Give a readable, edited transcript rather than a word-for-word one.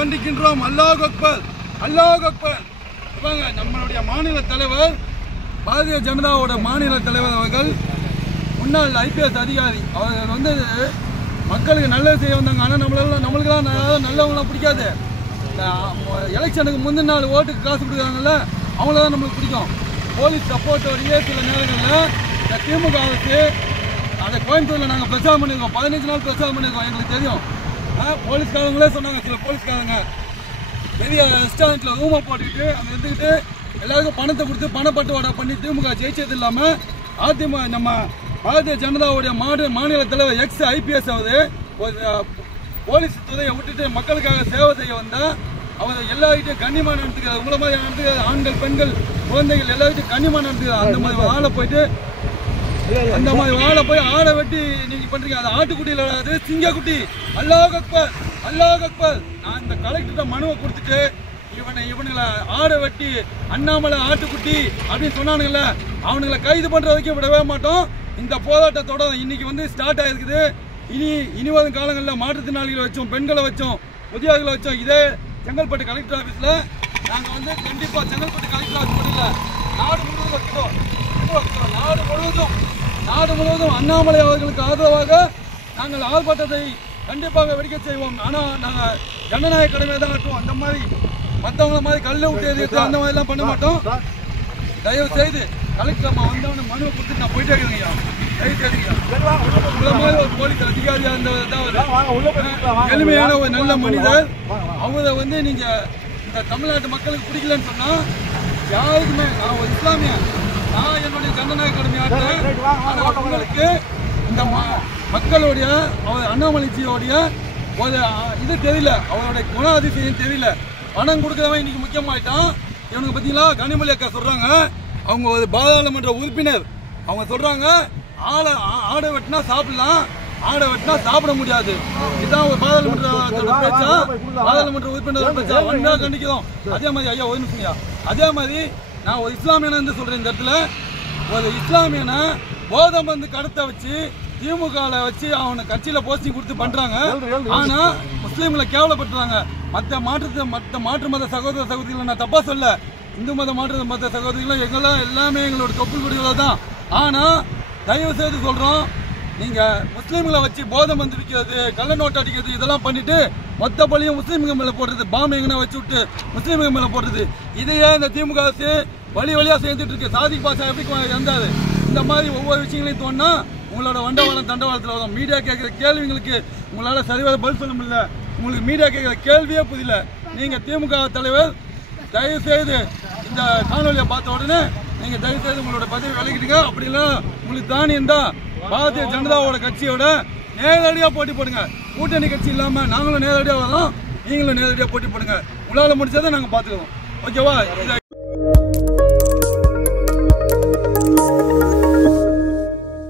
கண்டிக்கின்றோம். அல்லாஹ் அக்பர், அல்லாஹ் அக்பர். நம்மளுடைய மாநில தலைவர், பாரதிய ஜனதாவோட மாநில தலைவர் அவர்கள், முன்னாள் IPS அதிகாரி அவர்கள் வந்து மக்களுக்கு நல்லது செய்ய வந்தாங்க. ஆனால் நம்மளுக்கெல்லாம் நல்லவங்களாம் பிடிக்காது. எலெக்ஷனுக்கு முந்தின நாள் ஓட்டுக்கு காசு கொடுக்குறாங்கல்ல, அவங்கள தான் நம்மளுக்கு பிடிக்கும். போலீஸ் சப்போர்ட்டோடையே சில நேரங்களில் இந்த திமுக அரசு அதை கோயம்புத்தூரில் நாங்கள் பிரச்சாரம் பண்ணியிருக்கோம். 15 நாள் பிரச்சாரம் பண்ணியிருக்கோம். எங்களுக்கு தெரியும். போலீஸ்காரங்களே சொன்னாங்க, சில போலீஸ்காரங்க பெரிய ரெஸ்டாரண்ட்டில் ரூமை போட்டுக்கிட்டு அங்கே இருந்துக்கிட்டு எல்லாருக்கும் பணத்தை கொடுத்து பணப்பட்டுவாடா பண்ணி திமுக ஜெயிச்சது இல்லாமல் அதிமுக நம்ம பாரதிய ஜனதாவுடைய மாநில தலைவர் IPS போலீஸ் துறையை விட்டுட்டு மக்களுக்காக சேவை செய்ய வந்தால் அவங்க எல்லார்கிட்டையும் கண்ணியமாக நடந்துக்கிறார். உங்களை மாதிரி நடந்துக்கிறார். ஆண்கள் பெண்கள் குழந்தைகள் எல்லார்கிட்டையும் கண்ணியமாக நடந்துக்கிறார். அந்த மாதிரி ஆளை போய் ஆடை வெட்டி நீங்க பண்றீங்க. அது ஆட்டுக்குட்டியில் வராது, சிங்கக்குட்டி. அல்லாஹ் அக்பர், அல்லாஹ் அக்பர். நான் இந்த கலெக்டர்கிட்ட மனுவை கொடுத்துட்டு இவனுங்களை ஆடை வெட்டி அண்ணாமலை ஆட்டுக்குட்டி அப்படின்னு சொன்னானுங்கல்ல, அவனுங்களை கைது பண்ற வரைக்கும் விடவே மாட்டோம். இந்த போராட்டத்தோட இன்னைக்கு வந்து ஸ்டார்ட் ஆயிருக்குது. இனி வரும் காலங்களில் மாற்றுத்திறனாளிகளை வச்சோம், பெண்களை வச்சோம், முதியோர்களை வச்சோம். இதே செங்கல்பட்டு கலெக்டர் ஆஃபீஸ்ல நாங்கள் வந்து கண்டிப்பாக செங்கல்பட்டு கலெக்டர் ஆஃபீஸ் மட்டும் இல்லை, நாடு முழுவதும் வைக்கிறோம். நாடு முழுவதும் அண்ணாமலை அவர்களுக்கு ஆதரவாக நாங்கள் ஆர்ப்பாட்டத்தை கண்டிப்பாக வெடிக்க செய்வோம். ஆனால் நாங்கள் ஜனநாயக கடமையை தான் ஆட்டுவோம். அந்த மாதிரி மற்றவங்கள மாதிரி கல்லை விட்டு எதிர்த்து அந்த மாதிரிலாம் பண்ண மாட்டோம். தயவு செய்து கலெக்டர் அம்மா வந்தவன மனுவை கொடுத்துட்டு நான் போயிட்டே இருக்கேங்க. தயவு செய்துங்க, உங்களை மாதிரி ஒரு போலீஸ் அதிகாரியாக இருந்தவர், எளிமையான ஒரு நல்ல மனிதர். அவரை வந்து நீங்கள் இந்த தமிழ்நாட்டு மக்களுக்கு பிடிக்கலன்னு சொன்னால் யாருக்குமே, நான் ஒரு இஸ்லாமியன், நான் என்னுடைய ஜனநாயக கடமையாட்டேன். உங்களுக்கு இந்த மக்களுடைய அண்ணாமலைஜியோடைய ஒரு இது தெரியல, அவருடைய குண அதிசயம் தெரியல. பணம் கொடுக்குறவன் இன்னைக்கு முக்கியமாயிட்டான். இவனுக்கு பார்த்தீங்களா, கனிமொழி அக்கா சொல்றாங்க, அவங்க ஒரு பாராளுமன்ற உறுப்பினர், அவங்க சொல்றாங்க ஆடை வெட்டினா சாப்பிடலாம், ஆடை வெட்டினா சாப்பிட முடியாது. இதுதான் ஒரு பாராளுமன்ற பேச்சா, பாராளுமன்ற உறுப்பினர் பேச்சா. ஒன்றா கண்டிக்கிறோம். அதே மாதிரி ஐயா ஒரு நிமிஷம், அதே மாதிரி நான் ஒரு இஸ்லாமியனை சொல்றேன். இந்த இடத்துல ஒரு இஸ்லாமியனை போதை மருந்து கடத்த வச்சு திமுகவில் வச்சு அவனை கட்சியில் போஸ்டிங் கொடுத்து பண்றாங்க. ஆனா முஸ்லீம்களை கேவலப்படுத்துறாங்க. மற்ற மாற்று மத சகோதர சகோதரிகளை நான் தப்பா சொல்ல, இந்து மாற்று மத சகோதரிகளும் எங்கெல்லாம் எல்லாமே எங்களோட தொப்புள் கொடிகளை தான். ஆனா தயவு செய்து சொல்றோம், நீங்க முஸ்லீம்களை வச்சு போதை மருந்து விற்கிறது, கள்ள நோட்டு அடிக்கிறது, இதெல்லாம் பண்ணிட்டு மொத்த பள்ளியும் முஸ்லீம்கள் மேல போடுறது, பாம்பு எங்கன்னா வச்சு விட்டு முஸ்லீம்கள் மேல போடுறது, இதையே இந்த திமுக அரசு வழியா சேர்ந்துட்டு இருக்கு. சாதிக் பாஷா எப்படி இருந்தாரு, இந்த மாதிரி ஒவ்வொரு விஷயங்களையும் தோணுனா உங்களோட வண்டவாளம் தண்டவாளத்தில் வரும். மீடியா கேட்குற கேள்விங்களுக்கு உங்களால் சரிவர பதில் சொல்ல முடியல. உங்களுக்கு மீடியா கேட்குற கேள்வியே புரியல. நீங்கள் திமுக தலைவர் தயவு செய்து இந்த காணொலியை பார்த்த உடனே நீங்கள் தயவு செய்து உங்களோட பதவி விலகிடுங்க. அப்படின்னா உங்களுக்கு தானியம் தான் பாரதிய ஜனதாவோட கட்சியோட நேரடியாக போட்டி போடுங்க. கூட்டணி கட்சி இல்லாமல் நாங்களும் நேரடியாக வரோம், நீங்களும் நேரடியாக போட்டி போடுங்க. உங்களால் முடிச்சதை நாங்கள் பார்த்துக்கிறோம். ஓகேவா? இதை